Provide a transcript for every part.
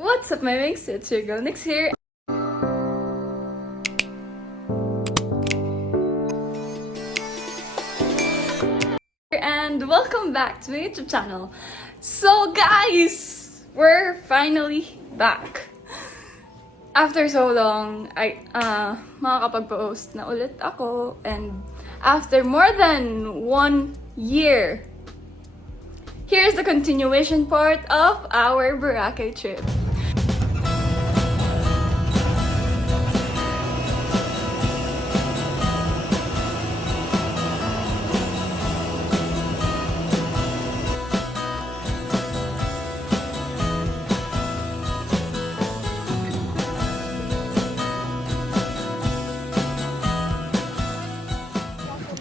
What's up, my mates? It's your girl Nix here. And welcome back to my YouTube channel. So guys, we're finally back. After so long, makakapag-post na ulit ako, and after more than 1 year, here's the continuation part of our Boracay trip.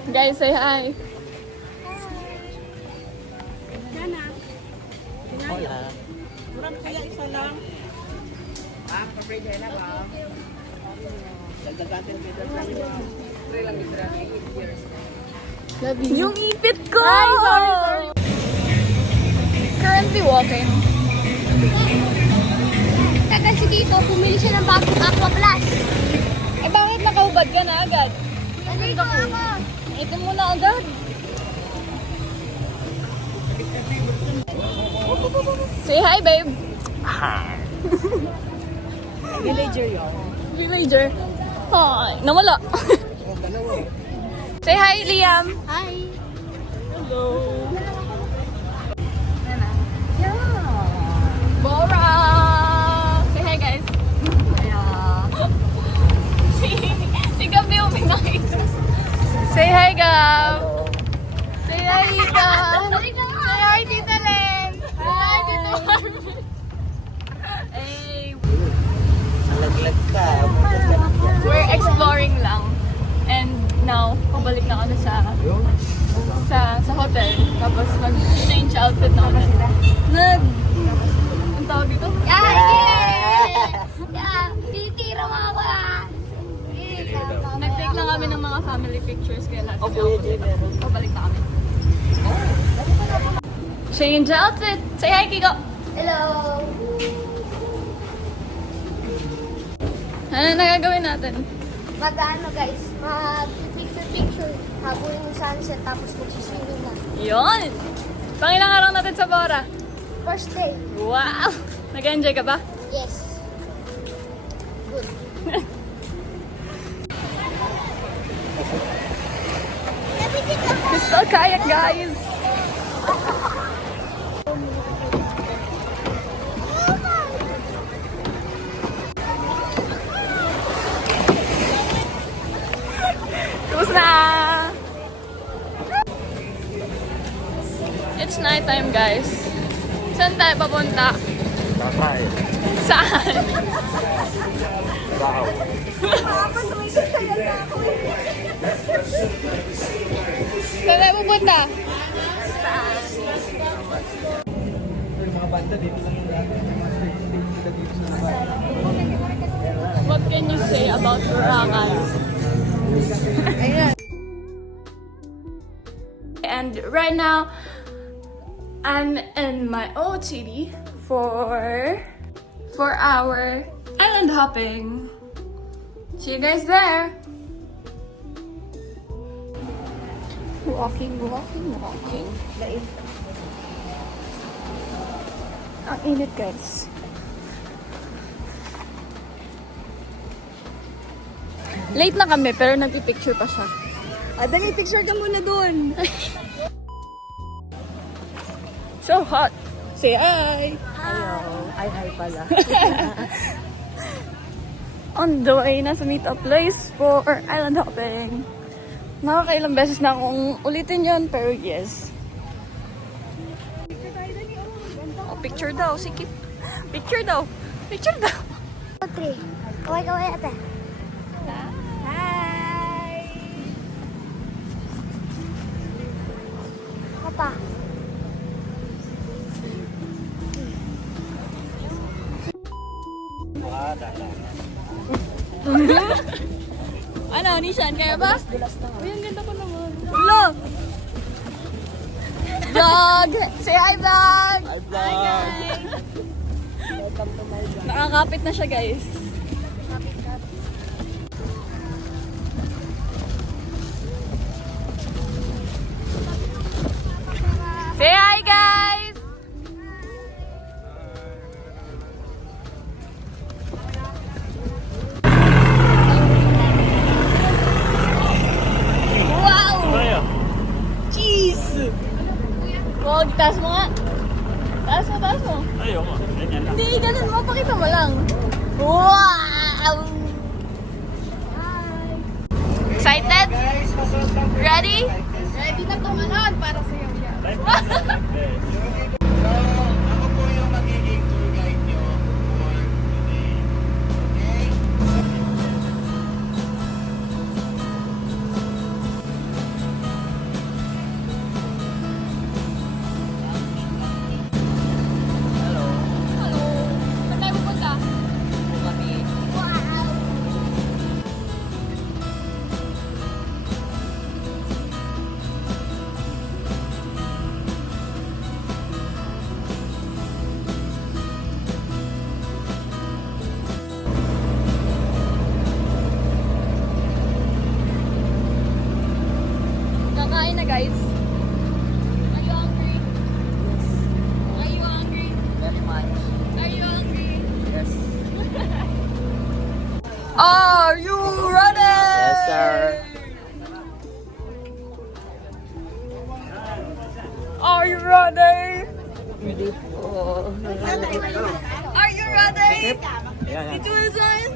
Guys, say hi. Hola. Murang kaya isa lang. Yung ipit ko! Ay, sorry. Currently walking. Tagal si Tito, pumili siya ng bagong Aqua Plus. Eh bakit nakaubad ka na agad? Nandito ako. Ito mo na agad. Say hi, babe. Villager yun. Villager. Hi. Nawala. Say hi, Liam. Hi. Hello. Bora. Say hi, guys. Si Gabi yung pinakita. Say hi, Gab. Say hi, Lita. Say hi, Tita Len. Hi, Tita Hey. Laglag ka. We're exploring lang. And now, pabalik na kami sa hotel. Tapos mag-change outfit na kami. Ang tawag dito? Titira mo ako Nag-take lang kami ng mga family pictures kaya lahat ng outfit. Pabalik na kami. Change outfit! Say hi, Kiko! Hello. Ano nagagawin natin? Mag-ano guys, mag-picture-picture habang yung sunset tapos magsiswimming na. Yon! Pangilang araw natin sa Bora. First day. Wow! Nag-enjoy ka ba? Yes. Good. Crystal kayak, guys! Tapos na! It's nighttime, guys. Saan tayo papunta? Bakay. Saan? Wow. Saan tayo pupunta? Yung mga banda dito lang yung What can you say about Boracay? And right now, I'm in my OOTD for our island hopping. See you guys there. Walking. Ang init, guys. Late na kami, pero nagpipicture pa siya. Dali, picture ka muna dun. So hot. Say hi. Ay pala. On the way na sa meet-up place for island hopping. Nakakailang beses na akong ulitin yon, pero yes. Oh, picture daw. Sige. Picture daw. Three. Kaway ate. Hi. Papa. Ano, Nishan? Kaya ba? Uy, ang ganda ko naman. Vlog! Vlog! Say hi, vlog! Hi, vlog! Welcome to my Nakakapit na siya, guys. Say hi, guys! Wow! Cheese! Wag, taas mo nga. Taas mo, taas mo. Ayoko. Ganyan lang. Hindi, ganun mo. Pakita mo lang. Wow! Excited? Ready? Ready na tumalon para sa'yo yan. So, ako po yung magiging tour guide nyo for today. Okay? Hello. Hello. Saan tayo pupunta? Kami. Wow! Kakain na, guys. Are you hungry? Are you hungry? Very much. Are you hungry? Yes. Are you ready? Yes, sir. Are you ready? Ready po. Are you ready? Yan, Ito na saan?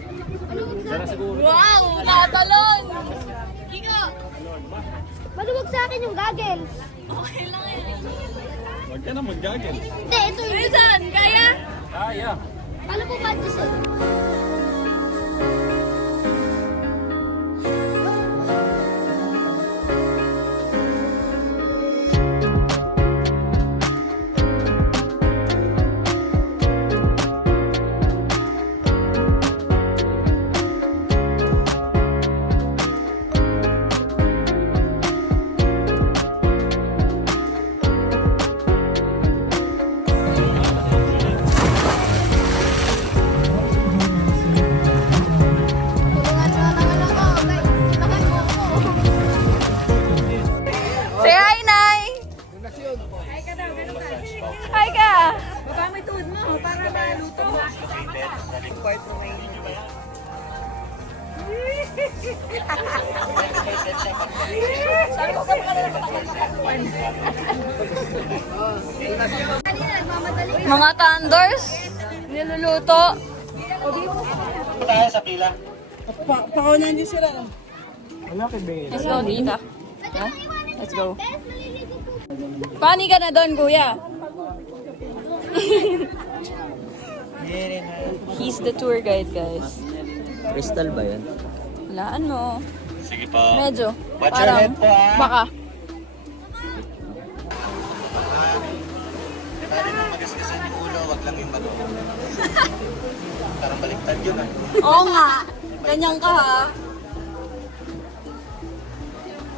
Sana siguro. Wow! Natalon! Ika! Maluwag sa akin yung goggles. Okay lang yan. Huwag ka na mag-gagel. Hindi, ito yung... Rizan, kaya? Kaya. Paano po badges eh? Tulungan mo ang ano ko, guys. Tulungan mo ako. Say hi, Nay! Hi ka! Baka may tuhod mo para maluto. Kanina, nagmamadali ka. Mga tandors, niluluto. Tayo sa pila. Pakaunan niyo sila. Let's go, Tita. Ha? Let's go. Pani ka na doon, kuya. He's the tour guide, guys. Crystal ba yun? Wala, ano. Sige po. Medyo. Watch your head po, ah. Baka. Pwede nang magasgasan yung ulo, wag lang yung bato. Parang baliktad yun ah. Oo nga. Ganyan ka, ha?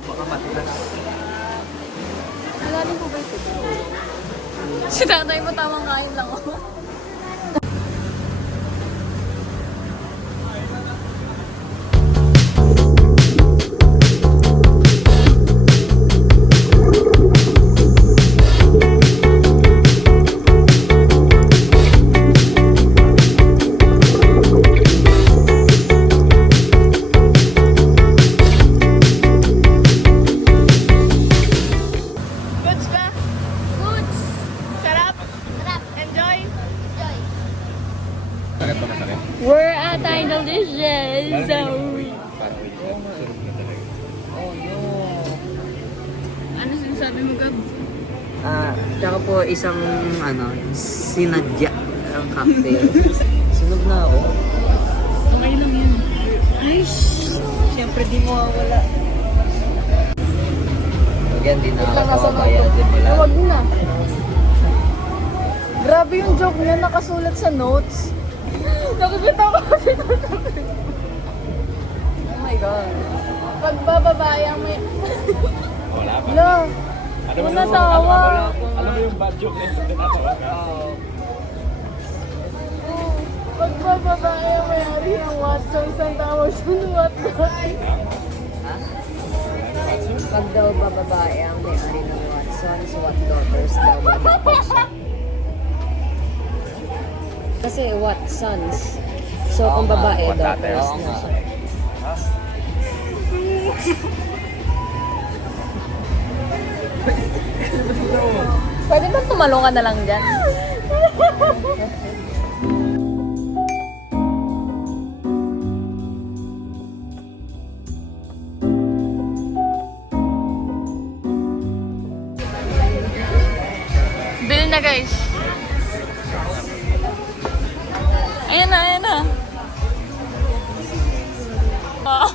Baka matilas. Malalim po ba ito? Si tatay mo tamang kain lang, oh. Goods ba? Goods. Sarap? Sarap. Enjoy? Joy. Sakit pa masakit. We're at Idol Dishes. So, ano sinasabi mo, Gab? Tsaka po isang sinadya ang cocktail. Sunog na ako. Okay lang yun. Ay, Siyempre di mo wala. Again, di nakakabayan din wala. Huwag na. Grabe yung joke niya, nakasulat sa notes. Nakikita ko kasi oh my God. Pagbababayang may... Wala pa. Wala. Ano natawa? Alam mo yung bad joke na tinatawa ka? Pagbababae ang may-ari ng Watson, isang tawag sa Watson. Pag daw bababae ang may-ari ng Watsons, what daughters daw ba siya? Kasi Watsons. So kung babae, daughters na siya. Pwede ba tumalungan na lang dyan? Bill na guys. Ayan na, ayan na. Ah.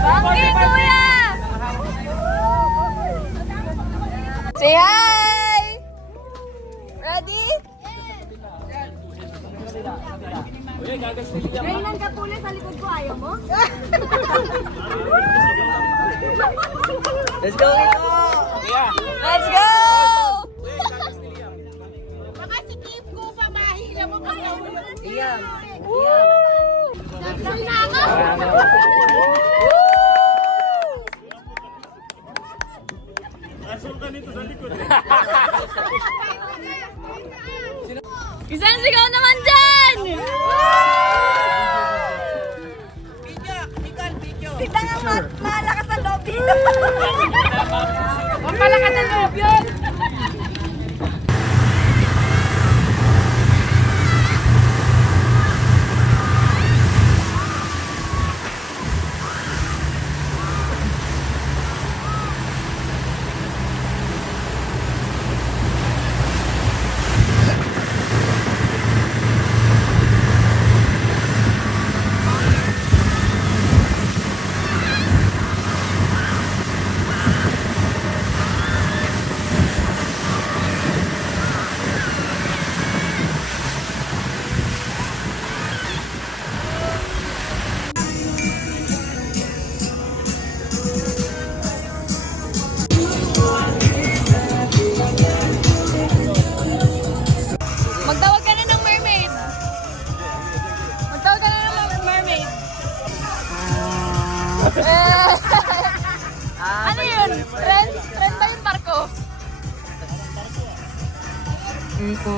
Bangki, kuya! Say hi! Ready? Reynan ka pula sa likod ko, ayaw mo? Let's go, Ito! Let's go! Baka si Kim ko pa mahila mo pa. Iyan! Nagdang na ako! Isang sigaw naman dyan! Kita nga malakas ang loob dito. Huwag malakas ang loob yun! Magtawag ka na ng mermaid. Magtawag ka na ng mermaid. Ano yun? Trend? Trend ba yung barko? Ito!